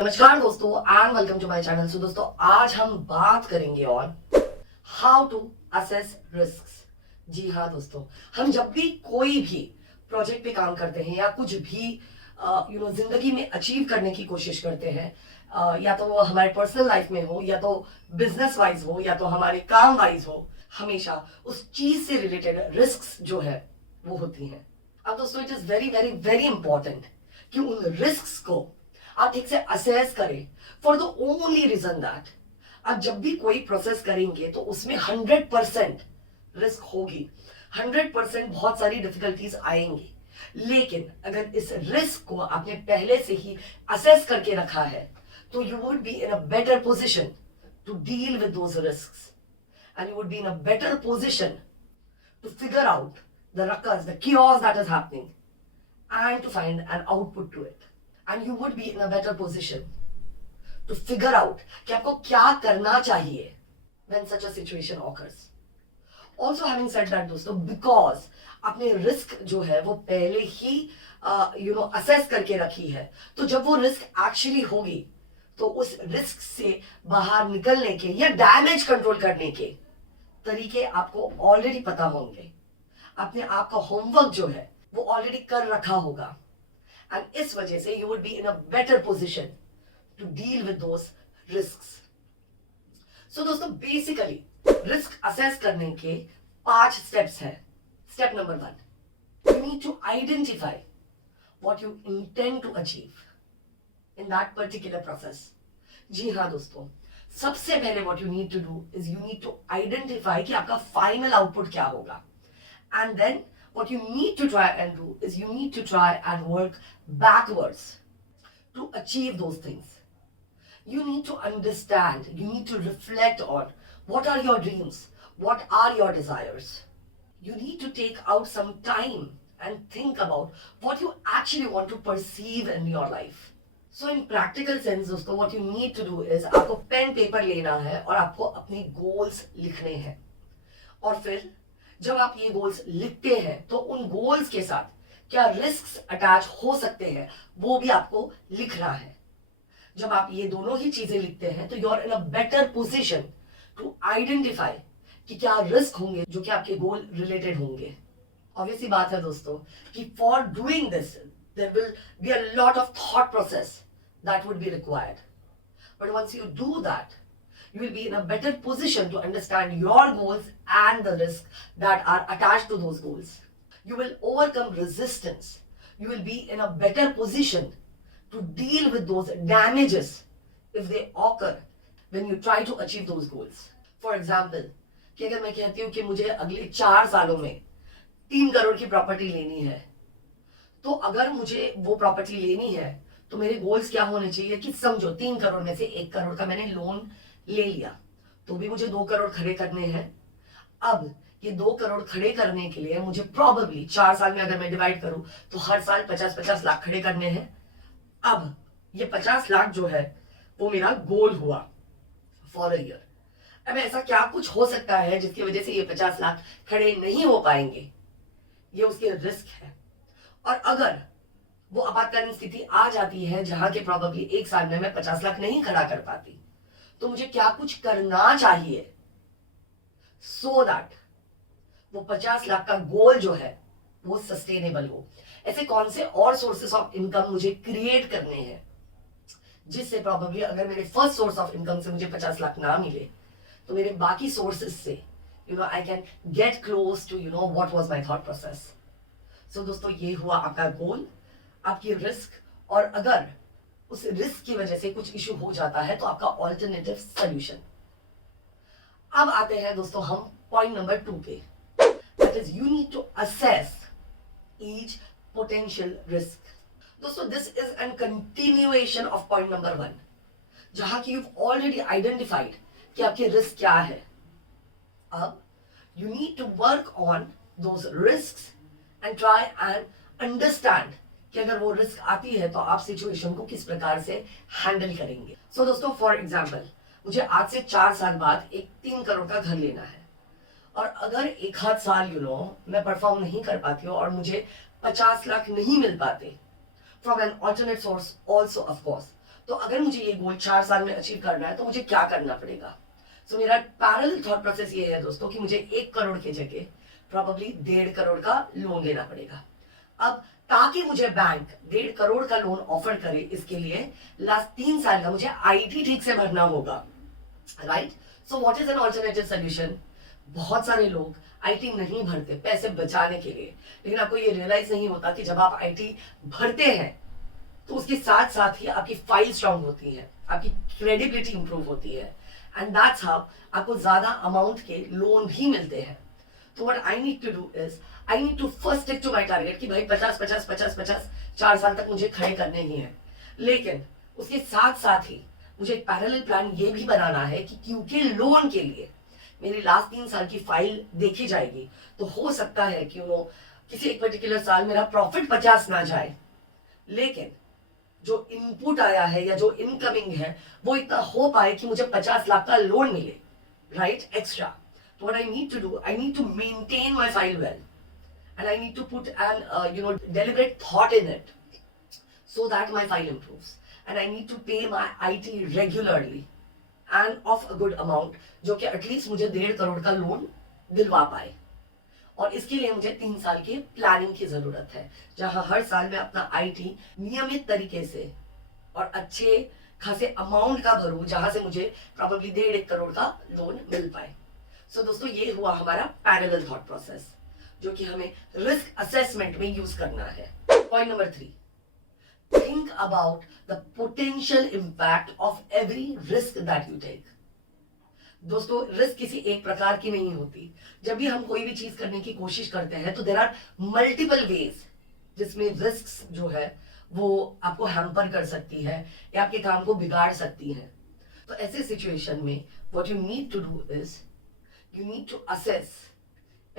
नमस्कार दोस्तों and welcome to my channel. So दोस्तों आज हम बात करेंगे on how to assess risks. जी हाँ दोस्तों, हम जब भी कोई भी प्रोजेक्ट पे काम करते हैं या कुछ भी जिंदगी में अचीव करने की कोशिश करते हैं, या तो वो हमारे पर्सनल लाइफ में हो या तो बिजनेस वाइज हो या तो हमारे काम वाइज हो, हमेशा उस चीज से रिलेटेड रिस्क्स जो है वो होती हैं। अब दोस्तों it is very very very important कि उन रिस्क्स को आप ठीक से असेस करें for the only reason that आप जब भी कोई प्रोसेस करेंगे तो उसमें 100% रिस्क होगी, 100% बहुत सारी डिफिकल्टीज आएंगी। लेकिन अगर इस रिस्क को आपने पहले से ही असेस करके रखा है तो you would be in a better position to deal with those risks and you would be in a better position to figure out the ruckus, the chaos that is happening, and to find an output to it. And you would be in a better position to figure out कि आपको क्या करना चाहिए when such a situation occurs. Also having said that दोस्तों, because आपने risk जो है वो पहले ही असेस करके रखी है, तो जब वो रिस्क एक्चुअली होगी तो उस रिस्क से बाहर निकलने के या डैमेज कंट्रोल करने के तरीके आपको ऑलरेडी पता होंगे। आपने आपका होमवर्क जो है वो ऑलरेडी कर रखा होगा एंड इस वजह से you would be in a better position to deal with those risks. So दोस्तों बेसिकली रिस्क असेस करने के 5 स्टेप्स हैं। Step number 1, you need to identify what you intend to achieve in that particular process. जी हाँ दोस्तों, सबसे पहले what you need to do is you need to identify कि आपका फाइनल आउटपुट क्या होगा। And then what you need to try and do is you need to try and work backwards to achieve those things. You need to understand, you need to reflect on what are your dreams, what are your desires. You need to take out some time and think about what you actually want to perceive in your life. So in practical sense दोस्तों, what you need to do is आपको pen paper लेना है और आपको अपने goals लिखने हैं। और फिर जब आप ये गोल्स लिखते हैं तो उन गोल्स के साथ क्या रिस्क्स अटैच हो सकते हैं वो भी आपको लिखना है। जब आप ये दोनों ही चीजें लिखते हैं तो you are in a better position to identify कि क्या रिस्क होंगे जो कि आपके गोल रिलेटेड होंगे। ऑब्वियसली बात है दोस्तों कि for doing this there will be a lot of thought process that would be required, but once you do that you will be in a better position to understand your goals and the risks that are attached to those goals. You will overcome resistance. You will be in a better position to deal with those damages if they occur when you try to achieve those goals. For example, कि अगर मैं कहती हूँ कि मुझे अगले 4 सालों में 3 करोड़ की प्रॉपर्टी लेनी है, तो अगर मुझे वो प्रॉपर्टी लेनी है तो मेरे गोल्स क्या होने चाहिए कि समझो 3 करोड़ में से 1 करोड़ का मैंने लोन ले लिया तो भी मुझे 2 करोड़ खड़े करने हैं। अब ये 2 करोड़ खड़े करने के लिए मुझे प्रॉबेबली 4 साल में अगर मैं डिवाइड करूं तो हर साल 50-50 लाख खड़े करने हैं। अब ये 50 लाख जो है वो मेरा गोल हुआ फॉर अ ईयर। अब ऐसा क्या कुछ हो सकता है जिसकी वजह से ये 50 लाख खड़े नहीं हो पाएंगे, ये उसके रिस्क है। और अगर वो आपातकालीन स्थिति आ जाती है जहां के प्रॉबेबली 1 साल में मैं 50 लाख नहीं खड़ा कर पाती, तो मुझे क्या कुछ करना चाहिए सो दैट वो 50 लाख का गोल जो है वो सस्टेनेबल हो। ऐसे कौन से और सोर्सेस ऑफ इनकम मुझे क्रिएट करने हैं जिससे प्रॉबेबली अगर मेरे फर्स्ट सोर्स ऑफ इनकम से मुझे 50 लाख ना मिले तो मेरे बाकी सोर्सेस से I can get close to what was my thought process. So दोस्तों ये हुआ आपका गोल, आपकी रिस्क, और अगर उस रिस्क की वजह से कुछ इशू हो जाता है तो आपका ऑल्टरनेटिव सोल्यूशन। अब आते हैं दोस्तों हम पॉइंट नंबर 2 पे, that is you need to assess each potential risk. दोस्तों this is an continuation of point number 1 जहां की यू ऑलरेडी आइडेंटिफाइड कि आपके रिस्क क्या है। अब you need to work on those risks and try and understand कि अगर वो रिस्क आती है तो आप सिचुएशन को किस प्रकार से हैंडल करेंगे। सो दोस्तों फॉर एग्जांपल मुझे आज से 4 साल बाद एक 3 करोड़ का घर लेना है और अगर एक आध साल मैं परफॉर्म नहीं कर पाती हूँ और मुझे 50 लाख नहीं मिल पाते from an alternate source also of course, तो अगर मुझे ये गोल 4 साल में अचीव करना है तो मुझे क्या करना पड़ेगा? सो मेरा पैरेलल थॉट प्रोसेस ये है दोस्तों कि मुझे 1 करोड़ की जगह प्रॉब्ली 1.5 करोड़ का लोन लेना पड़ेगा। अब ताकि मुझे बैंक 1.5 करोड़ का लोन ऑफर करे, इसके लिए लास्ट 3 साल का मुझे आईटी ठीक से भरना होगा, right? So what is an alternative solution? बहुत सारे लोग आईटी नहीं भरते पैसे बचाने के लिए, लेकिन आपको ये रियलाइज नहीं होता कि जब आप आईटी भरते हैं तो उसके साथ साथ ही आपकी फाइल स्ट्रांग होती है, आपकी क्रेडिबिलिटी इंप्रूव होती है, एंड दैट्स हाउ आपको ज्यादा अमाउंट के लोन भी मिलते हैं। तो what I need to do is I need to first stick to my target कि भाई 50-50-50-50 4 साल तक मुझे खड़े करने ही हैं। लेकिन उसके साथ साथ ही मुझे एक पैरेलल प्लान ये भी बनाना है कि क्योंकि लोन के लिए मेरी लास्ट 3 साल की फाइल देखी जाएगी, तो हो सकता है कि वो किसी एक पर्टिकुलर साल मेरा प्रॉफिट 50 ना जाए, लेकिन जो इनपुट आया है या जो इनकमिंग है वो इतना हो पाए कि मुझे 50 लाख का लोन मिले, राइट? एक्स्ट्रा। तो what I need to do, I need to maintain my file well and I need to put an deliberate thought in it so that my file improves, and I need to pay my IT regularly and of a good amount जो कि at least मुझे 1.5 करोड़ का loan दिलवा पाए। और इसके लिए मुझे 3 साल की प्लानिंग की जरूरत है, जहां हर साल मैं अपना आईटी नियमित तरीके से और अच्छे खासे अमाउंट का भरूं, जहां से मुझे प्रॉब्ली 1.5 करोड़ का लोन मिल पाए। सो दोस्तों, ये हुआ हमारा पैरेलल थॉट प्रोसेस जो कि हमें रिस्क असेसमेंट में यूज करना है। Point number 3, think about the potential impact of every risk that you take. दोस्तों, रिस्क किसी एक प्रकार की नहीं होती। जब भी हम कोई भी चीज करने की कोशिश करते हैं तो देयर आर मल्टीपल वेज जिसमें रिस्क जो है वो आपको हैम्पर कर सकती है या आपके काम को बिगाड़ सकती है। तो ऐसे सिचुएशन में what you need to do is you need to assess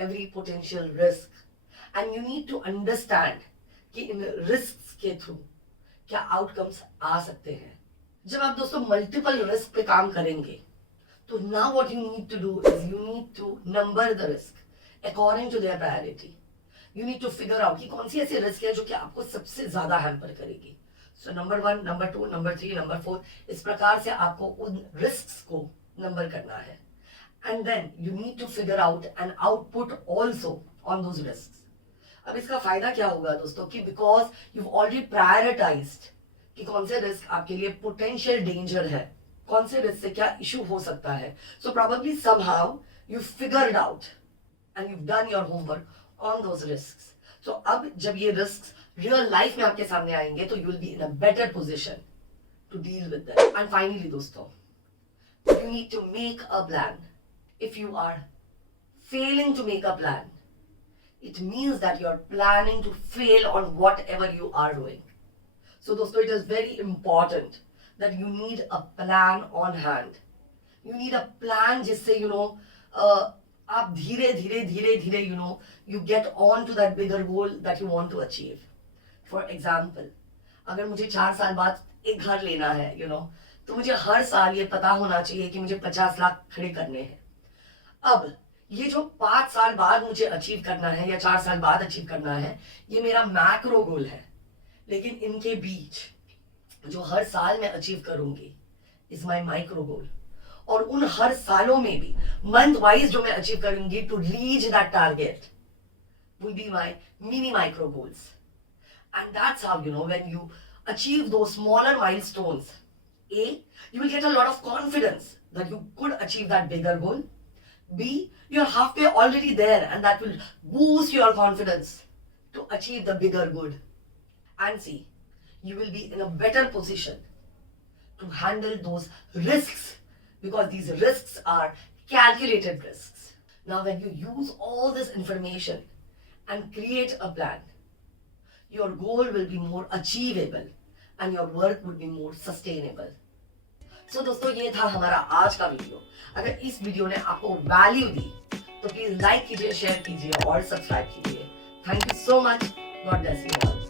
every potential risk and you need to understand कि इन risks के थ्रू क्या आउटकम्स आ सकते हैं। जब आप दोस्तों मल्टीपल रिस्क पे काम करेंगे तो now what you need to do is you need to number the risk according to their priority. You need to figure out कि कौन सी ऐसी रिस्क है जो कि आपको सबसे ज्यादा हैम्पर करेगी। So number 1, number 2, number 3, number 4, इस प्रकार से आपको उन रिस्क को नंबर करना है। And then you need to figure out an output also on those risks. अब इसका फायदा क्या होगा दोस्तों कि because you've already prioritized कि कौन से रिस्क आपके लिए potential danger है, कौन से रिस्क से क्या इशू हो सकता है। So probably somehow you figured out and you've done your homework on those risks. So अब जब ये risks real life में आपके सामने आएंगे तो you will be in a better position to deal with them. And finally दोस्तों, you need to make a plan. If you are failing to make a plan, it means that you are planning to fail on whatever you are doing. So दोस्तों, it is very important that you need a plan on hand. You need a plan जिससे आप धीरे धीरे you get on to that bigger goal that you want to achieve. For example, अगर मुझे 4 साल बाद एक घर लेना है तो मुझे हर साल ये पता होना चाहिए कि मुझे 50 लाख खड़े करने हैं। अब ये जो 5 साल बाद मुझे अचीव करना है या 4 साल बाद अचीव करना है, ये मेरा मैक्रो गोल है, लेकिन इनके बीच जो हर साल मैं अचीव करूंगी इज माय माइक्रो गोल। और उन हर सालों में भी मंथ वाइज जो मैं अचीव करूंगी to reach that target will be my mini micro goals. And that's how when you achieve those smaller milestones, you will get a lot of confidence that you could achieve that bigger goal. B, you're halfway already there and that will boost your confidence to achieve the bigger good. And C, you will be in a better position to handle those risks because these risks are calculated risks. Now when you use all this information and create a plan, your goal will be more achievable and your work will be more sustainable. So दोस्तों, ये था हमारा आज का video. अगर इस video ने आपको वैल्यू दी तो प्लीज लाइक कीजिए, शेयर कीजिए और सब्सक्राइब कीजिए। Thank you so much. God bless you all.